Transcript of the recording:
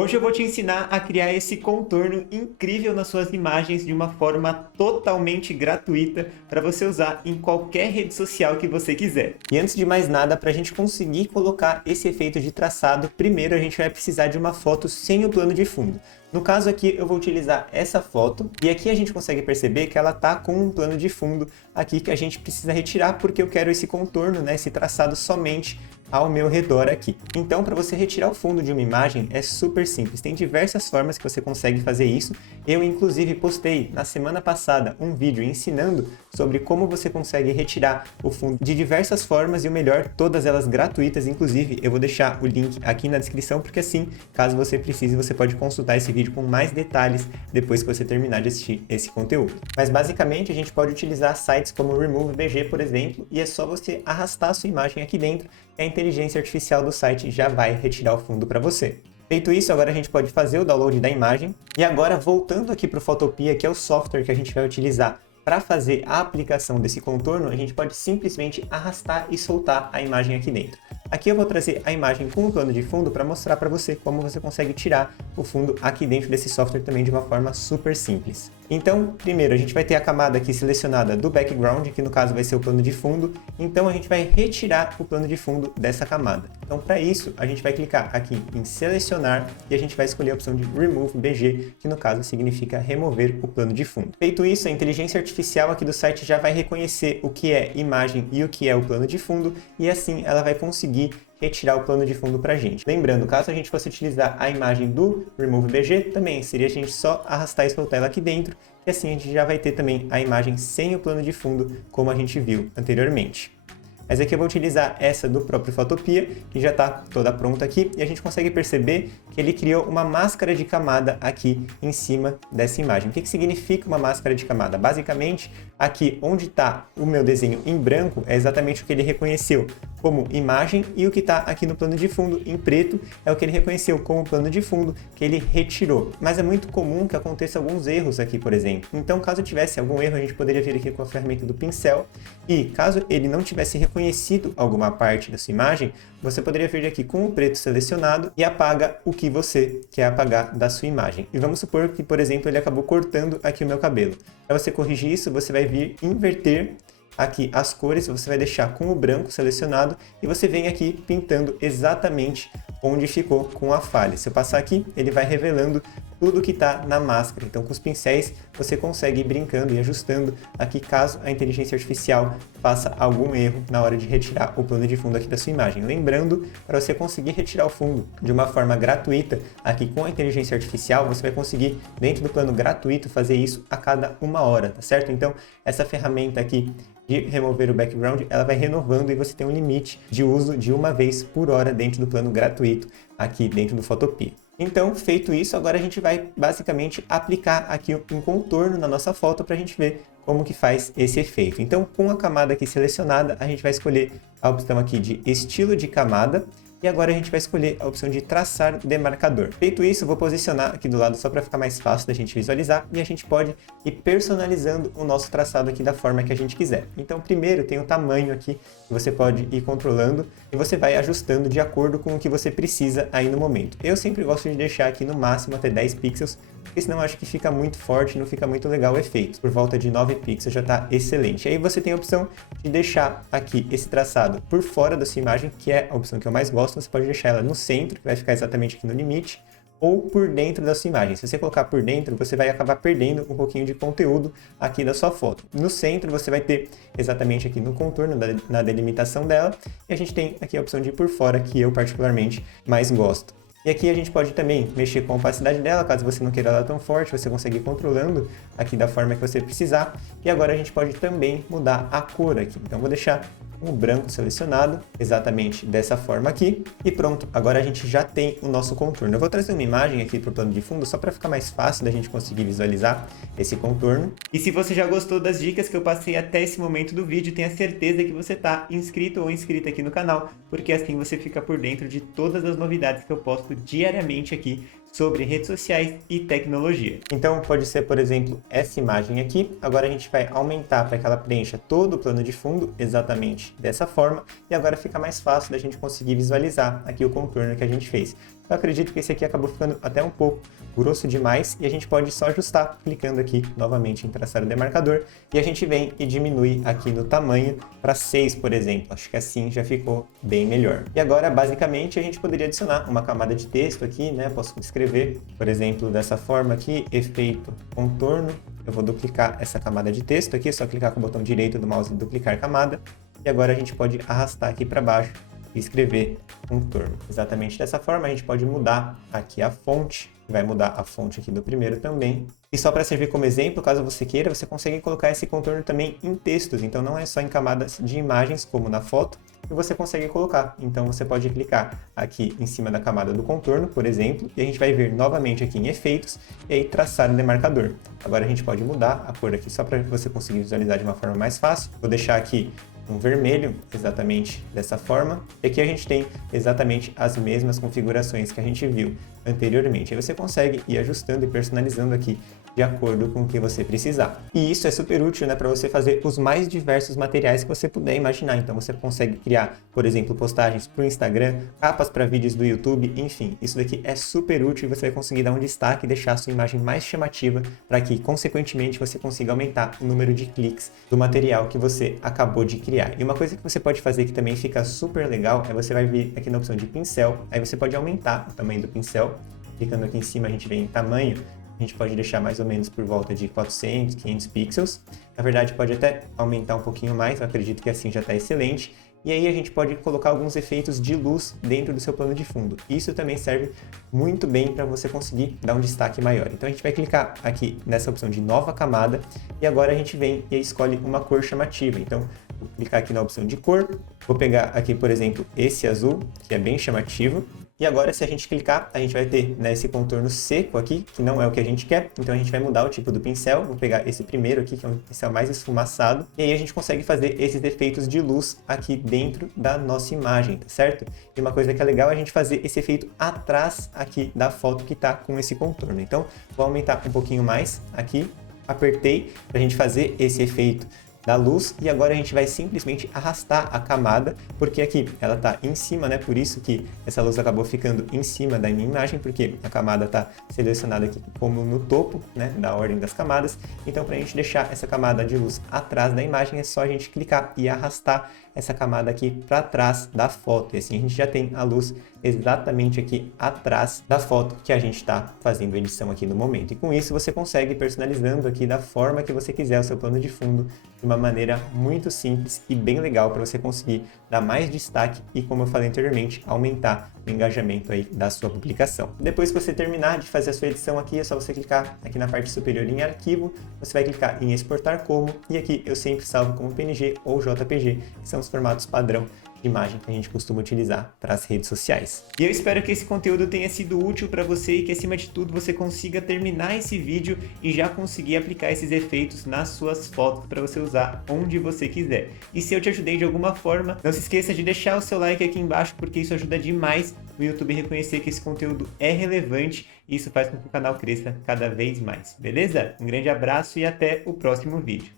Hoje eu vou te ensinar a criar esse contorno incrível nas suas imagens de uma forma totalmente gratuita para você usar em qualquer rede social que você quiser. E antes de mais nada, para a gente conseguir colocar esse efeito de traçado, primeiro a gente vai precisar de uma foto sem o plano de fundo. No caso aqui eu vou utilizar essa foto e aqui a gente consegue perceber que ela está com um plano de fundo aqui que a gente precisa retirar porque eu quero esse contorno, né, esse traçado somente ao meu redor aqui. Então, para você retirar o fundo de uma imagem é super simples. Tem diversas formas que você consegue fazer isso. Eu, inclusive, postei na semana passada um vídeo ensinando sobre como você consegue retirar o fundo de diversas formas e o melhor, todas elas gratuitas. Inclusive, eu vou deixar o link aqui na descrição, porque assim, caso você precise, você pode consultar esse vídeo com mais detalhes depois que você terminar de assistir esse conteúdo. Mas basicamente, a gente pode utilizar sites como o RemoveBG, por exemplo, e é só você arrastar a sua imagem aqui dentro e a inteligência artificial do site já vai retirar o fundo para você. Feito isso, agora a gente pode fazer o download da imagem. E agora, voltando aqui para o Photopea, que é o software que a gente vai utilizar para fazer a aplicação desse contorno, a gente pode simplesmente arrastar e soltar a imagem aqui dentro. Aqui eu vou trazer a imagem com o plano de fundo para mostrar para você como você consegue tirar o fundo aqui dentro desse software também de uma forma super simples. Então, primeiro a gente vai ter a camada aqui selecionada do background, que no caso vai ser o plano de fundo. Então a gente vai retirar o plano de fundo dessa camada. Então para isso a gente vai clicar aqui em selecionar e a gente vai escolher a opção de Remove BG, que no caso significa remover o plano de fundo. Feito isso, a inteligência artificial aqui do site já vai reconhecer o que é imagem e o que é o plano de fundo e assim ela vai conseguir retirar o plano de fundo para a gente. Lembrando, caso a gente fosse utilizar a imagem do Remove BG, também seria a gente só arrastar e soltar ela aqui dentro, e assim a gente já vai ter também a imagem sem o plano de fundo, como a gente viu anteriormente. Mas aqui eu vou utilizar essa do próprio Photopea, que já está toda pronta aqui, e a gente consegue perceber que ele criou uma máscara de camada aqui em cima dessa imagem. O que significa uma máscara de camada? Basicamente, aqui onde está o meu desenho em branco é exatamente o que ele reconheceu como imagem, e o que está aqui no plano de fundo em preto é o que ele reconheceu como plano de fundo que ele retirou. Mas é muito comum que aconteça alguns erros aqui, por exemplo. Então, caso tivesse algum erro, a gente poderia vir aqui com a ferramenta do pincel, e caso ele não tivesse reconhecido alguma parte da sua imagem, você poderia vir aqui com o preto selecionado e apaga o que você quer apagar da sua imagem. E vamos supor que, por exemplo, ele acabou cortando aqui o meu cabelo. Para você corrigir isso, você vai vir inverter aqui as cores, você vai deixar com o branco selecionado e você vem aqui pintando exatamente onde ficou com a falha. Se eu passar aqui, ele vai revelando tudo que está na máscara. Então, com os pincéis, você consegue ir brincando e ajustando aqui caso a inteligência artificial faça algum erro na hora de retirar o plano de fundo aqui da sua imagem. Lembrando, para você conseguir retirar o fundo de uma forma gratuita aqui com a inteligência artificial, você vai conseguir, dentro do plano gratuito, fazer isso a cada 1 hora, tá certo? Então, essa ferramenta aqui de remover o background, ela vai renovando e você tem um limite de uso de 1 vez por hora dentro do plano gratuito aqui dentro do Photopea. Então, feito isso, agora a gente vai basicamente aplicar aqui um contorno na nossa foto para a gente ver como que faz esse efeito. Então, com a camada aqui selecionada, a gente vai escolher a opção aqui de estilo de camada. E agora a gente vai escolher a opção de traçar demarcador. Feito isso, eu vou posicionar aqui do lado só para ficar mais fácil da gente visualizar e a gente pode ir personalizando o nosso traçado aqui da forma que a gente quiser. Então, primeiro tem o tamanho aqui que você pode ir controlando e você vai ajustando de acordo com o que você precisa aí no momento. Eu sempre gosto de deixar aqui no máximo até 10 pixels, porque senão eu acho que fica muito forte, não fica muito legal o efeito. Por volta de 9 pixels já está excelente. Aí você tem a opção de deixar aqui esse traçado por fora da sua imagem, que é a opção que eu mais gosto. Você pode deixar ela no centro, que vai ficar exatamente aqui no limite, ou por dentro da sua imagem. Se você colocar por dentro, você vai acabar perdendo um pouquinho de conteúdo aqui da sua foto. No centro, você vai ter exatamente aqui no contorno, na delimitação dela, e a gente tem aqui a opção de ir por fora, que eu particularmente mais gosto. E aqui a gente pode também mexer com a opacidade dela, caso você não queira ela tão forte, você consegue ir controlando aqui da forma que você precisar. E agora a gente pode também mudar a cor aqui. Então vou deixar o branco selecionado, exatamente dessa forma aqui. E pronto, agora a gente já tem o nosso contorno. Eu vou trazer uma imagem aqui para o plano de fundo, só para ficar mais fácil da gente conseguir visualizar esse contorno. E se você já gostou das dicas que eu passei até esse momento do vídeo, tenha certeza que você está inscrito ou inscrita aqui no canal, porque assim você fica por dentro de todas as novidades que eu posto diariamente aqui sobre redes sociais e tecnologia. Então pode ser, por exemplo, essa imagem aqui. Agora a gente vai aumentar para que ela preencha todo o plano de fundo, exatamente dessa forma, e agora fica mais fácil da gente conseguir visualizar aqui o contorno que a gente fez. Eu acredito que esse aqui acabou ficando até um pouco grosso demais e a gente pode só ajustar clicando aqui novamente em traçar o demarcador e a gente vem e diminui aqui no tamanho para 6, por exemplo. Acho que assim já ficou bem melhor. E agora, basicamente, a gente poderia adicionar uma camada de texto aqui, né? Posso escrever, por exemplo, dessa forma aqui, efeito contorno. Eu vou duplicar essa camada de texto aqui, é só clicar com o botão direito do mouse e duplicar camada. E agora a gente pode arrastar aqui para baixo e escrever contorno. Exatamente dessa forma, a gente pode mudar aqui a fonte, vai mudar a fonte aqui do primeiro também. E só para servir como exemplo, caso você queira, você consegue colocar esse contorno também em textos, então não é só em camadas de imagens, como na foto, que você consegue colocar. Então você pode clicar aqui em cima da camada do contorno, por exemplo, e a gente vai vir novamente aqui em efeitos, e aí traçar o demarcador. Agora a gente pode mudar a cor aqui, só para você conseguir visualizar de uma forma mais fácil. Vou deixar aqui um vermelho, exatamente dessa forma. E aqui a gente tem exatamente as mesmas configurações que a gente viu anteriormente. Aí você consegue ir ajustando e personalizando aqui de acordo com o que você precisar. E isso é super útil, né, para você fazer os mais diversos materiais que você puder imaginar. Então você consegue criar, por exemplo, postagens para o Instagram, capas para vídeos do YouTube, enfim. Isso daqui é super útil e você vai conseguir dar um destaque e deixar a sua imagem mais chamativa para que, consequentemente, você consiga aumentar o número de cliques do material que você acabou de criar. E uma coisa que você pode fazer que também fica super legal é você vai vir aqui na opção de pincel, aí você pode aumentar o tamanho do pincel. Clicando aqui em cima, a gente vem em tamanho. A gente pode deixar mais ou menos por volta de 400, 500 pixels. Na verdade, pode até aumentar um pouquinho mais, eu acredito que assim já está excelente. E aí a gente pode colocar alguns efeitos de luz dentro do seu plano de fundo. Isso também serve muito bem para você conseguir dar um destaque maior. Então a gente vai clicar aqui nessa opção de nova camada e agora a gente vem e escolhe uma cor chamativa. Então vou clicar aqui na opção de cor, vou pegar aqui, por exemplo, esse azul, que é bem chamativo. E agora, se a gente clicar, a gente vai ter, né, esse contorno seco aqui, que não é o que a gente quer. Então, a gente vai mudar o tipo do pincel. Vou pegar esse primeiro aqui, que é um pincel mais esfumaçado. E aí, a gente consegue fazer esses efeitos de luz aqui dentro da nossa imagem, tá certo? E uma coisa que é legal é a gente fazer esse efeito atrás aqui da foto que está com esse contorno. Então, vou aumentar um pouquinho mais aqui. Apertei para a gente fazer esse efeito da luz e agora a gente vai simplesmente arrastar a camada, porque aqui ela está em cima, né? Por isso que essa luz acabou ficando em cima da minha imagem, porque a camada está selecionada aqui como no topo, né? Da ordem das camadas. Então, para a gente deixar essa camada de luz atrás da imagem, é só a gente clicar e arrastar essa camada aqui para trás da foto. E assim a gente já tem a luz exatamente aqui atrás da foto que a gente está fazendo edição aqui no momento. E com isso você consegue ir personalizando aqui da forma que você quiser o seu plano de fundo de uma maneira muito simples e bem legal para você conseguir dar mais destaque e, como eu falei anteriormente, aumentar o engajamento aí da sua publicação. Depois que você terminar de fazer a sua edição aqui, é só você clicar aqui na parte superior em arquivo, você vai clicar em exportar como, e aqui eu sempre salvo como PNG ou JPG, que são os formatos padrão de imagem que a gente costuma utilizar para as redes sociais. E eu espero que esse conteúdo tenha sido útil para você e que, acima de tudo, você consiga terminar esse vídeo e já conseguir aplicar esses efeitos nas suas fotos para você usar onde você quiser. E se eu te ajudei de alguma forma, não se esqueça de deixar o seu like aqui embaixo, porque isso ajuda demais o YouTube reconhecer que esse conteúdo é relevante e isso faz com que o canal cresça cada vez mais, beleza? Um grande abraço e até o próximo vídeo.